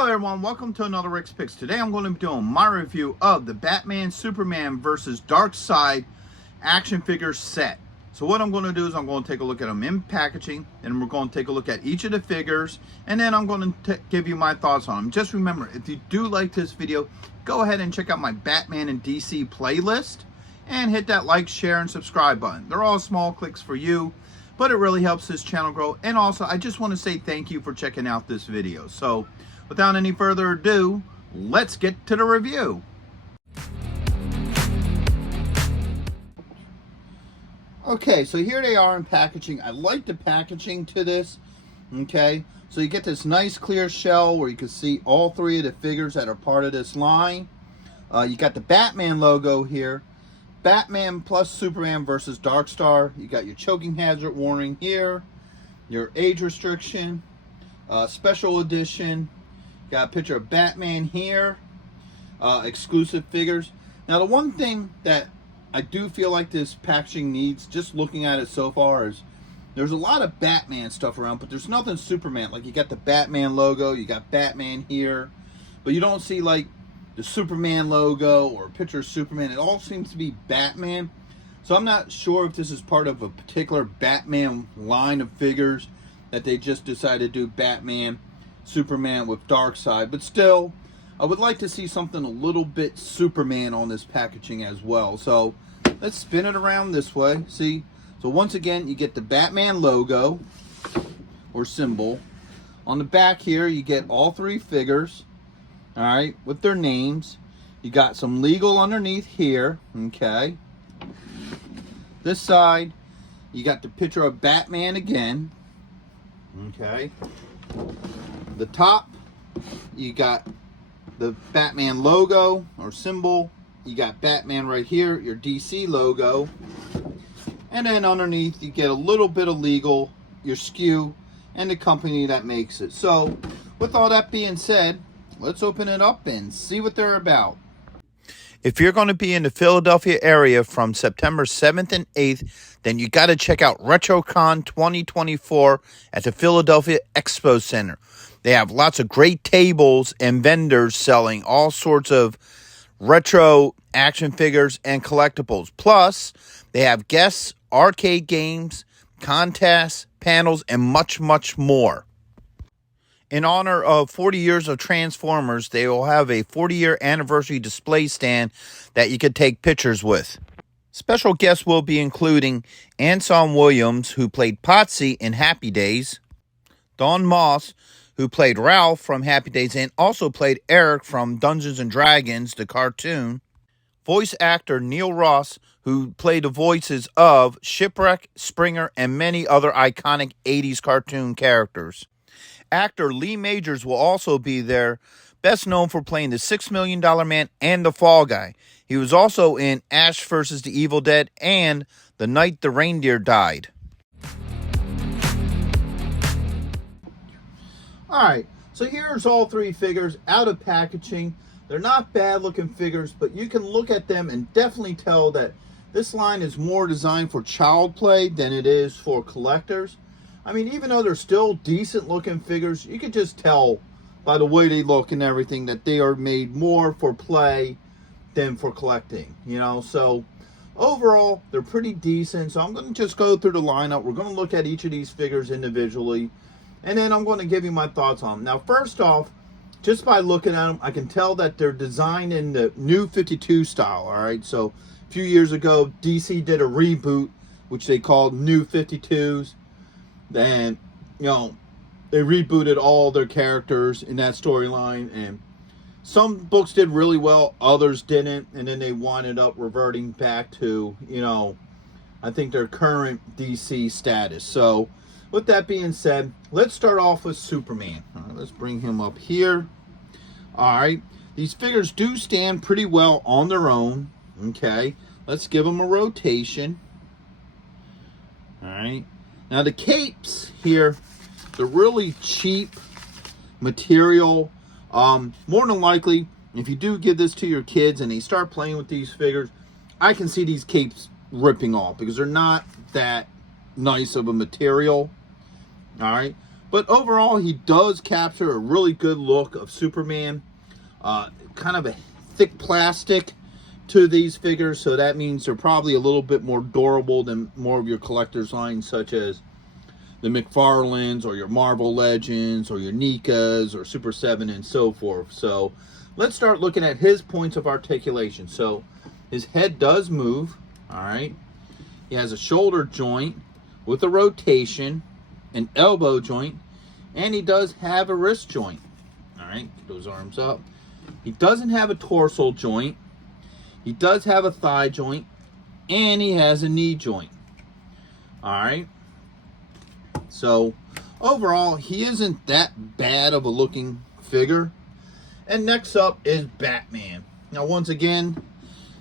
Hello everyone, welcome to another Rick's Picks. Today I'm going to be doing my review of the Batman Superman vs. Darkside action figure set. So what I'm going to do is I'm going to take a look at them in packaging, and we're going to take a look at each of the figures, and then I'm going to give you my thoughts on them. Just remember, if you do like this video, go ahead and check out my Batman and DC playlist, and hit that like, share, and subscribe button. They're all small clicks for you, but it really helps this channel grow. And also, I just want to say thank you for checking out this video. So without any further ado, let's get to the review. Okay, so here they are in packaging. I like the packaging to this. Okay, so you get this nice clear shell where you can see all three of the figures that are part of this line. You got the Batman logo here. Batman plus Superman versus Darkstar. You got your choking hazard warning here. Your age restriction. Special edition. Got a picture of Batman here. Exclusive figures. Now the one thing that I do feel like this packaging needs, just looking at it so far, is there's a lot of Batman stuff around, but there's nothing Superman. Like you got the Batman logo, you got Batman here, but you don't see like the Superman logo or a picture of Superman. It all seems to be Batman. So I'm not sure if this is part of a particular Batman line of figures that they just decided to do Batman, Superman with Darkseid, but still, I would like to see something a little bit Superman on this packaging as well. So let's spin it around this way. See? So once again, you get the Batman logo or symbol. On the back here, you get all three figures, all right, with their names. You got some legal underneath here, okay. This side, you got the picture of Batman again, okay. The top, you got the Batman logo or symbol. You got Batman right here, your DC logo. And then underneath you get a little bit of legal, your SKU, and the company that makes it. So with all that being said, let's open it up and see what they're about. If you're going to be in the Philadelphia area from September 7th and 8th, then you got to check out RetroCon 2024 at the Philadelphia Expo Center. They have lots of great tables and vendors selling all sorts of retro action figures and collectibles. Plus, they have guests, arcade games, contests, panels, and much, much more. In honor of 40 years of Transformers, they will have a 40-year anniversary display stand that you could take pictures with. Special guests will be including Anson Williams, who played Potsy in Happy Days, Don Moss, who played Ralph from Happy Days and also played Eric from Dungeons & Dragons, the cartoon, voice actor Neil Ross, who played the voices of Shipwreck, Springer, and many other iconic 80s cartoon characters. Actor Lee Majors will also be there, best known for playing the $6 Million Man and the Fall Guy. He was also in Ash vs. the Evil Dead and The Night the Reindeer Died. Alright, so here's all three figures out of packaging. They're not bad looking figures, but you can look at them and definitely tell that this line is more designed for child play than it is for collectors. I mean, even though they're still decent looking figures, you can just tell by the way they look and everything that they are made more for play than for collecting, you know. So overall, they're pretty decent. So I'm going to just go through the lineup. We're going to look at each of these figures individually, and then I'm going to give you my thoughts on them. Now, first off, just by looking at them, I can tell that they're designed in the New 52 style, all right? So a few years ago, DC did a reboot, which they called New 52s. Then, you know, they rebooted all their characters in that storyline, and some books did really well, others didn't, and then they winded up reverting back to, you know, I think their current DC status. So with that being said, let's start off with Superman. All right, let's bring him up here. All right, these figures do stand pretty well on their own. Okay, let's give them a rotation. All right, now the capes here, they're really cheap material. More than likely, if you do give this to your kids and they start playing with these figures, I can see these capes ripping off because they're not that nice of a material. All right, But overall, he does capture a really good look of Superman. Kind of a thick plastic to these figures, so that means they're probably a little bit more durable than more of your collector's lines, such as the McFarlanes or your Marvel Legends or your NECAs or Super 7 and so forth. So let's start looking at his points of articulation. So his head does move, all right. He has a shoulder joint with a rotation, an elbow joint, and he does have a wrist joint. All right, get those arms up. He doesn't have a torso joint. He does have a thigh joint, and he has a knee joint. All right. So overall, he isn't that bad of a looking figure. And next up is Batman. Now, once again,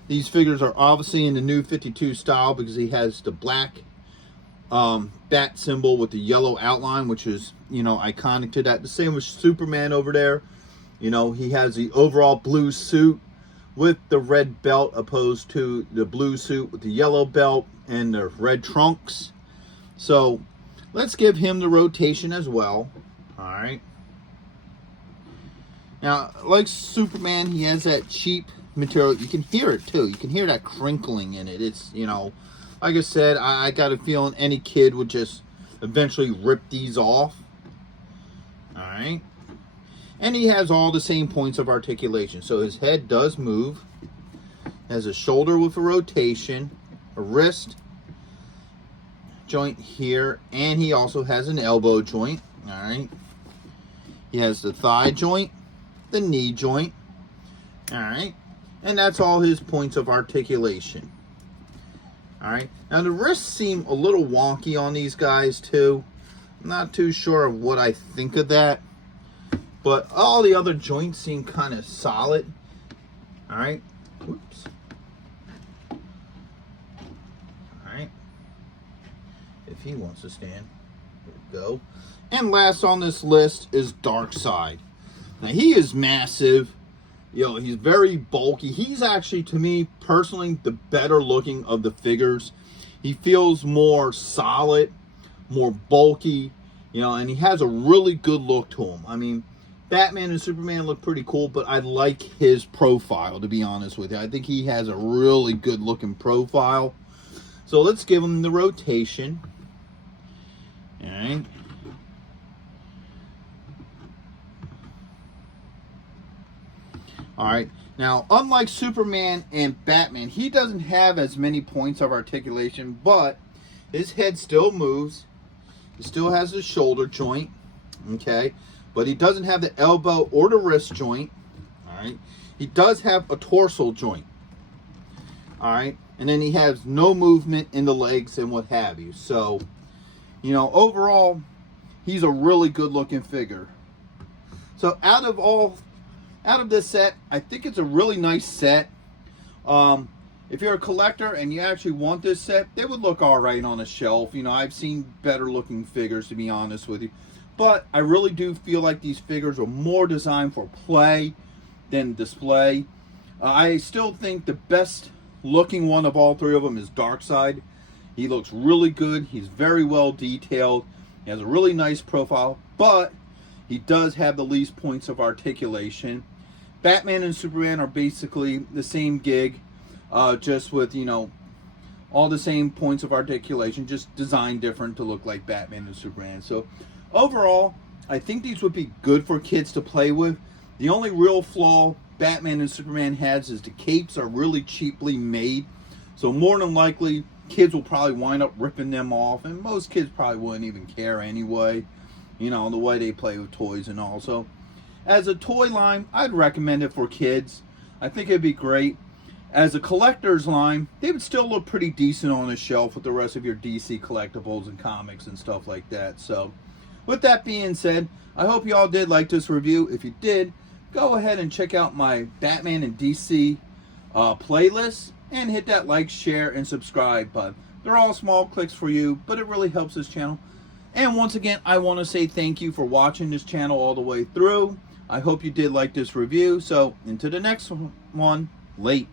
these figures are obviously in the new 52 style because he has the black bat symbol with the yellow outline, which is, you know, iconic to that. The same with Superman over there. You know, he has the overall blue suit with the red belt opposed to the blue suit with the yellow belt and the red trunks. So let's give him the rotation as well. All right. Now, like Superman, he has that cheap material. You can hear it too. You can hear that crinkling in it. It's, you know, like I said, I got a feeling any kid would just eventually rip these off. All right. And he has all the same points of articulation. So his head does move. Has a shoulder with a rotation, a wrist joint here, and he also has an elbow joint. All right. He has the thigh joint, the knee joint. All right. And that's all his points of articulation. All right. Now the wrists seem a little wonky on these guys too. I'm not too sure of what I think of that. But all the other joints seem kind of solid. All right. Whoops. All right. If he wants to stand. There we go. And last on this list is Darkside. Now, he is massive. You know, he's very bulky. He's actually, to me, personally, the better looking of the figures. He feels more solid, more bulky, you know, and he has a really good look to him. I mean, Batman and Superman look pretty cool, but I like his profile, to be honest with you. I think he has a really good looking profile. So let's give him the rotation. All right. All right. Now, unlike Superman and Batman, he doesn't have as many points of articulation, but his head still moves. He still has the shoulder joint. Okay. But he doesn't have the elbow or the wrist joint. All right. He does have a torso joint. All right. And then he has no movement in the legs and what have you. So, you know, overall, he's a really good looking figure. So out of this set, I think it's a really nice set. If you're a collector and you actually want this set, they would look all right on a shelf. You know, I've seen better looking figures, to be honest with you. But I really do feel like these figures are more designed for play than display. I still think the best looking one of all three of them is Darkside. He looks really good. He's very well detailed. He has a really nice profile, but he does have the least points of articulation. Batman and Superman are basically the same gig, just with, you know, all the same points of articulation, just designed different to look like Batman and Superman. So overall, I think these would be good for kids to play with. The only real flaw Batman and Superman has is the capes are really cheaply made. So more than likely, kids will probably wind up ripping them off. And most kids probably wouldn't even care anyway. You know, the way they play with toys and all. So as a toy line, I'd recommend it for kids. I think it'd be great. As a collector's line, they would still look pretty decent on the shelf with the rest of your DC collectibles and comics and stuff like that. So with that being said, I hope you all did like this review. If you did, go ahead and check out my Batman and DC playlist and hit that like, share, and subscribe button. They're all small clicks for you, but it really helps this channel. And once again, I want to say thank you for watching this channel all the way through. I hope you did like this review. So, into the next one. Late.